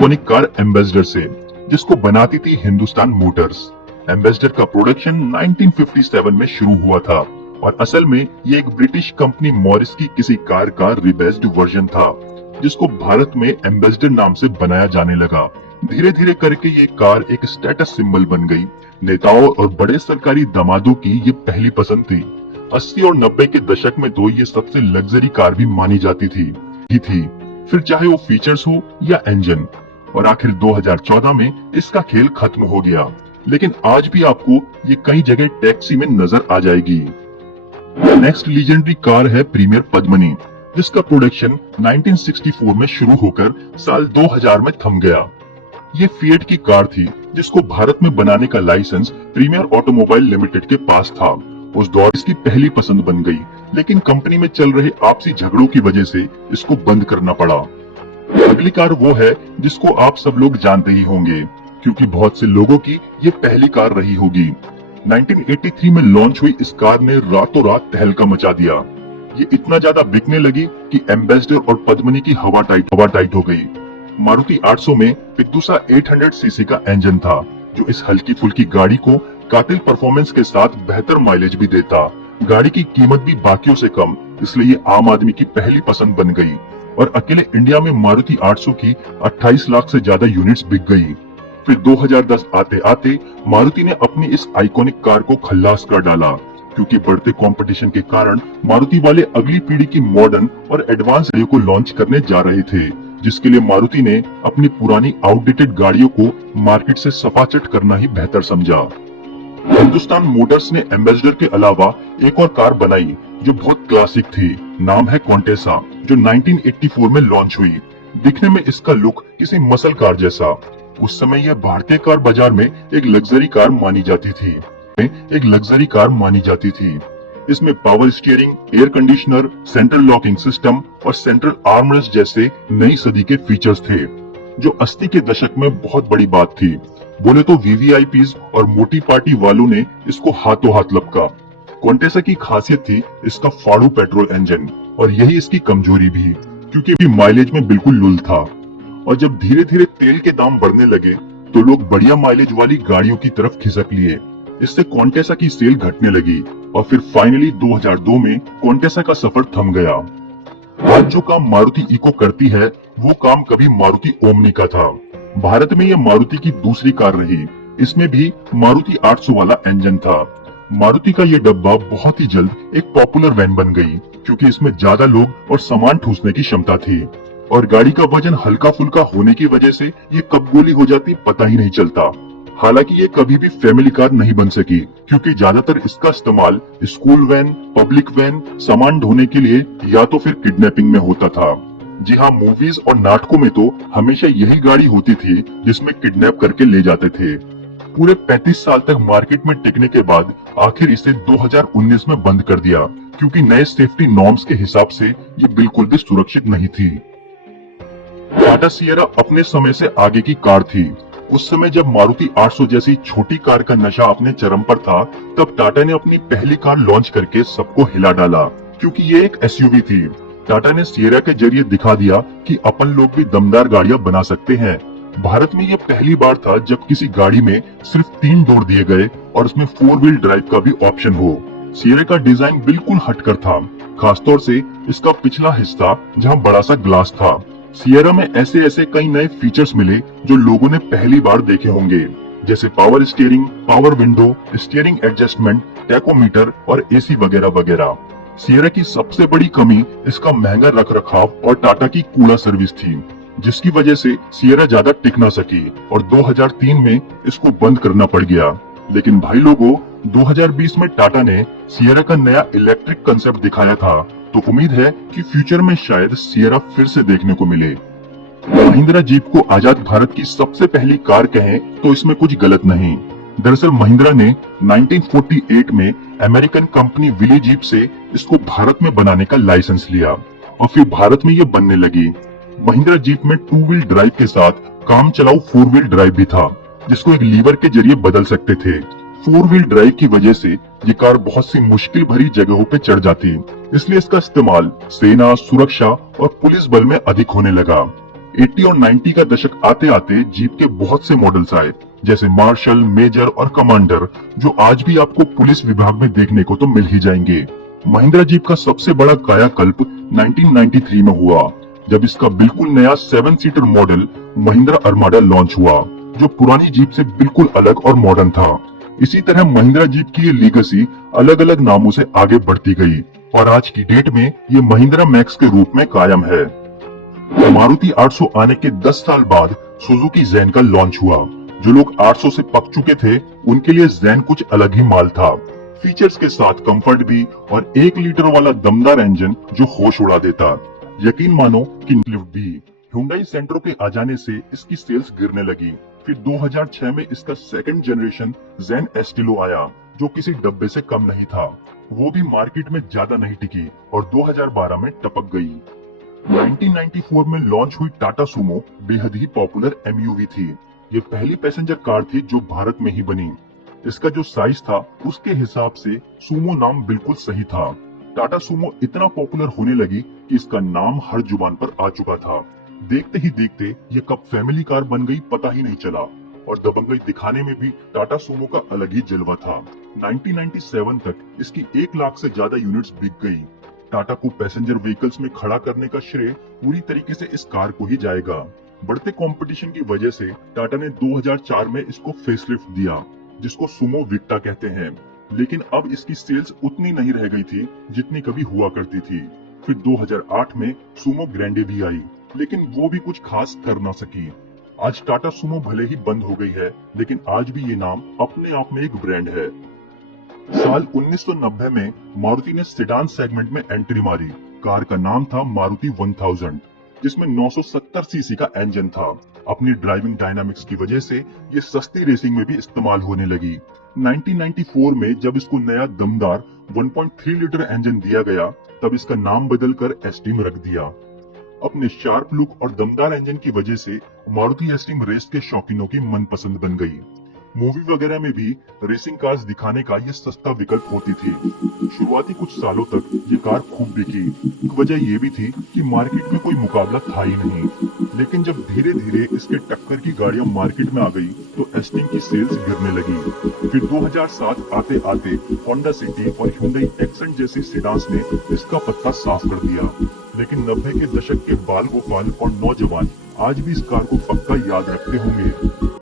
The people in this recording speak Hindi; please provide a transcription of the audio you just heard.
आइकॉनिक कार एम्बेसडर से, जिसको बनाती थी हिंदुस्तान मोटर्स। एम्बेसडर का प्रोडक्शन 1957 में शुरू हुआ था और असल में ये एक ब्रिटिश कंपनी मॉरिस की किसी कार का रिबेस्ड वर्जन था, जिसको भारत में एम्बेसडर नाम से बनाया जाने लगा। धीरे धीरे करके ये कार एक स्टेटस सिंबल बन गई। नेताओं और बड़े सरकारी दामादों की ये पहली पसंद थी। 80 और 90 के दशक में तो ये सबसे लग्जरी कार भी मानी जाती थी। फिर चाहे वो फीचर्स हो या इंजन। और आखिर 2014 में इसका खेल खत्म हो गया, लेकिन आज भी आपको ये कई जगह टैक्सी में नजर आ जाएगी। नेक्स्ट लीजेंडरी कार है प्रीमियर पद्मिनी, जिसका प्रोडक्शन 1964 में शुरू होकर साल 2000 में थम गया। ये फिएट की कार थी, जिसको भारत में बनाने का लाइसेंस प्रीमियर ऑटोमोबाइल लिमिटेड के पास था। उस दौर इसकी पहली पसंद बन गई, लेकिन कंपनी में चल रहे आपसी झगड़ों की वजह से इसको बंद करना पड़ा। अगली कार वो है जिसको आप सब लोग जानते ही होंगे, क्योंकि बहुत से लोगों की ये पहली कार रही होगी। 1983 में लॉन्च हुई इस कार ने रातों रात तहलका मचा दिया। ये इतना ज्यादा बिकने लगी कि एम्बेसडर और पद्मिनी की हवा टाइट हो गई। मारुति 800 में पिद्दूसा 800 सीसी का इंजन था, जो इस हल्की फुल्की गाड़ी को कातिल परफॉर्मेंस के साथ बेहतर माइलेज भी देता। गाड़ी की कीमत भी बाकियों से कम, इसलिए ये आम आदमी की पहली पसंद बन गई और अकेले इंडिया में मारुति 800 की 28 लाख से ज्यादा यूनिट्स बिक गई। फिर 2010 आते आते मारुति ने अपनी इस आइकॉनिक कार को खल्लास कर डाला, क्योंकि बढ़ते कंपटीशन के कारण मारुति वाले अगली पीढ़ी की मॉडर्न और एडवांस गाड़ियों को लॉन्च करने जा रहे थे, जिसके लिए मारुति ने अपनी पुरानी आउटडेटेड गाड़ियों को मार्केट से सफाचट करना ही बेहतर समझा। हिंदुस्तान मोटर्स ने एम्बेसडर के अलावा एक और कार बनाई जो बहुत क्लासिक थी। नाम है कॉन्टेसा, जो 1984 में लॉन्च हुई। दिखने में इसका लुक किसी मसल कार जैसा। उस समय यह भारतीय कार बाजार में एक लग्जरी कार मानी जाती थी। इसमें power steering, air conditioner, central locking system और सेंट्रल आर्मरेस्ट जैसे नई सदी के फीचर्स थे, जो 80 के दशक में बहुत बड़ी बात थी। बोले तो वीवीआईपीज और मोटी पार्टी वालों ने इसको हाथों हाथ लपका। कॉन्टेसा की खासियत थी इसका फाड़ू पेट्रोल इंजन, और यही इसकी कमजोरी भी, क्योंकि माइलेज में बिल्कुल लुल था। और जब धीरे धीरे तेल के दाम बढ़ने लगे तो लोग बढ़िया माइलेज वाली गाड़ियों की तरफ खिसक लिए। इससे कॉन्टेसा की सेल घटने लगी और फिर फाइनली 2002 में कॉन्टेसा का सफर थम गया। आज जो काम मारुति इको करती है, वो काम कभी मारुति ओमनी का था। भारत में यह मारुति की दूसरी कार रही। इसमें भी मारुति 800 वाला इंजन था। मारुति का ये डब्बा बहुत ही जल्द एक पॉपुलर वैन बन गई, क्योंकि इसमें ज्यादा लोग और सामान ठूसने की क्षमता थी, और गाड़ी का वजन हल्का फुल्का होने की वजह से ये कब गोली हो जाती पता ही नहीं चलता। हालांकि ये कभी भी फैमिली कार नहीं बन सकी, क्योंकि ज्यादातर इसका इस्तेमाल स्कूल वैन, पब्लिक वैन, सामान ढोने के लिए या तो फिर किडनैपिंग में होता था। जी हाँ, मूवीज और नाटकों में तो हमेशा यही गाड़ी होती थी जिसमें किडनैप करके ले जाते थे। पूरे 35 साल तक मार्केट में टिकने के बाद आखिर इसे 2019 में बंद कर दिया, क्योंकि नए सेफ्टी नॉर्म्स के हिसाब से ये बिल्कुल भी सुरक्षित नहीं थी। टाटा सिएरा अपने समय से आगे की कार थी। उस समय जब मारुति 800 जैसी छोटी कार का नशा अपने चरम पर था, तब टाटा ने अपनी पहली कार लॉन्च करके सबको हिला डाला, क्योंकि ये एक एसयूवी थी। टाटा ने सिएरा के जरिए दिखा दिया कि अपन लोग भी दमदार गाड़ियां बना सकते हैं। भारत में ये पहली बार था जब किसी गाड़ी में सिर्फ 3 डोर दिए गए और उसमें 4 व्हील ड्राइव का भी ऑप्शन हो। सिएरा का डिजाइन बिल्कुल हटकर था, खासतौर से इसका पिछला हिस्सा जहां बड़ा सा ग्लास था। सिएरा में ऐसे कई नए फीचर्स मिले जो लोगों ने पहली बार देखे होंगे, जैसे power steering, power window, steering adjustment, tachometer और एसी वगैरह वगैरह। सिएरा की सबसे बड़ी कमी इसका महंगा रखरखाव और टाटा की कूड़ा सर्विस थी, जिसकी वजह से सिएरा ज्यादा टिक ना सकी और 2003 में इसको बंद करना पड़ गया। लेकिन भाई लोगों, 2020 में टाटा ने सिएरा का नया इलेक्ट्रिक कंसेप्ट दिखाया था, तो उम्मीद है कि फ्यूचर में शायद सिएरा फिर से देखने को मिले। महिंद्रा जीप को आजाद भारत की सबसे पहली कार कहें तो इसमें कुछ गलत नहीं। दरअसल महिंद्रा ने 1948 में अमेरिकन कंपनी विली जीप से इसको भारत में बनाने का लाइसेंस लिया और फिर भारत में ये बनने लगी। महिंद्रा जीप में 2 व्हील ड्राइव के साथ काम चलाऊ 4 व्हील ड्राइव भी था, जिसको एक लीवर के जरिए बदल सकते थे। 4 व्हील ड्राइव की वजह से ये कार बहुत सी मुश्किल भरी जगहों पे चढ़ जाती, इसलिए इसका इस्तेमाल सेना, सुरक्षा और पुलिस बल में अधिक होने लगा। 80 और 90 का दशक आते आते जीप के बहुत से मॉडल्स आए, जैसे मार्शल, मेजर और कमांडर, जो आज भी आपको पुलिस विभाग में देखने को तो मिल ही जाएंगे। महिंद्रा जीप का सबसे बड़ा कायाकल्प 1993 में हुआ, जब इसका बिल्कुल नया 7 seater model Mahindra Armada launch हुआ, जो पुरानी जीप से बिल्कुल अलग और मॉडर्न था। इसी तरह महिंद्रा जीप की ये लीगेसी अलग अलग नामों से आगे बढ़ती गई और आज की डेट में ये महिंद्रा मैक्स के रूप में कायम है। मारुति 800 आने के 10 साल बाद सुजुकी जैन का लॉन्च हुआ। जो लोग 800 से पक चुके थे, उनके लिए जैन कुछ अलग ही माल था। फीचर्स के साथ कंफर्ट भी और 1 लीटर वाला दमदार इंजन जो होश उड़ा देता। यकीन मानो कि लिफ्ट भी। Hyundai सेंट्रो के आ जाने से इसकी सेल्स गिरने लगी। फिर 2006 में इसका सेकंड जनरेशन जैन एस्टिलो आया, जो किसी डब्बे से कम नहीं था। वो भी मार्केट में ज्यादा नहीं टिकी और 2012 में टपक गई। 1994 में लॉन्च हुई टाटा सुमो बेहद ही पॉपुलर एमयूवी थी। ये पहली पैसेंजर कार थी जो भारत में ही बनी। इसका जो साइज था उसके हिसाब से सुमो नाम बिल्कुल सही था। टाटा सुमो इतना पॉपुलर होने लगी कि इसका नाम हर जुबान पर आ चुका था। देखते ही देखते ये कब फैमिली कार बन गई पता ही नहीं चला और दबंगई दिखाने में भी टाटा सुमो का अलग ही जलवा था। 1997 तक इसकी 1 लाख से ज्यादा यूनिट्स बिक गई। टाटा को पैसेंजर व्हीकल्स में खड़ा करने का श्रेय पूरी तरीके से इस कार को ही जाएगा। बढ़ते कंपटीशन की वजह से टाटा ने 2004 में इसको फेसलिफ्ट दिया, जिसको सुमो विक्टा कहते हैं। लेकिन अब इसकी सेल्स उतनी नहीं रह गई थी जितनी कभी हुआ करती थी। फिर 2008 में सुमो ग्रैंडे भी आई, लेकिन वो भी कुछ खास कर ना सकी। आज टाटा सुमो भले ही बंद हो गई है, लेकिन आज भी ये नाम अपने आप में एक ब्रांड है। साल 1990 में मारुति ने सेडान सेगमेंट में एंट्री मारी। कार का नाम था मारुति 1000, जिसमें 970 सीसी का इंजन था। अपनी ड्राइविंग डायनामिक्स की वजह से ये सस्ती रेसिंग में भी इस्तेमाल होने लगी। 1994 में जब इसको नया दमदार 1.3 लीटर इंजन दिया गया, तब इसका नाम बदलकर एस्टीम रख दिया। अपने शार्प लुक और दमदार इंजन की वजह से मारुति एस्टीम रेस के शौकीनों की मनपसंद बन गई। मूवी वगैरह में भी रेसिंग कार्स दिखाने का ये सस्ता विकल्प होती थी। शुरुआती कुछ सालों तक ये कार खूब बिकी। वजह ये भी थी कि मार्केट में कोई मुकाबला था ही नहीं। लेकिन जब धीरे धीरे इसके टक्कर की गाड़ियां मार्केट में आ गई, तो एस्टीम की सेल्स गिरने लगी। फिर 2007 आते आते होंडा सिटी और Hyundai एक्सेंट जैसी सेडान्स ने इसका पत्ता साफ कर दिया। लेकिन 90 के दशक के बाल गोपाल और नौजवान आज भी इस कार को पक्का याद रखते होंगे।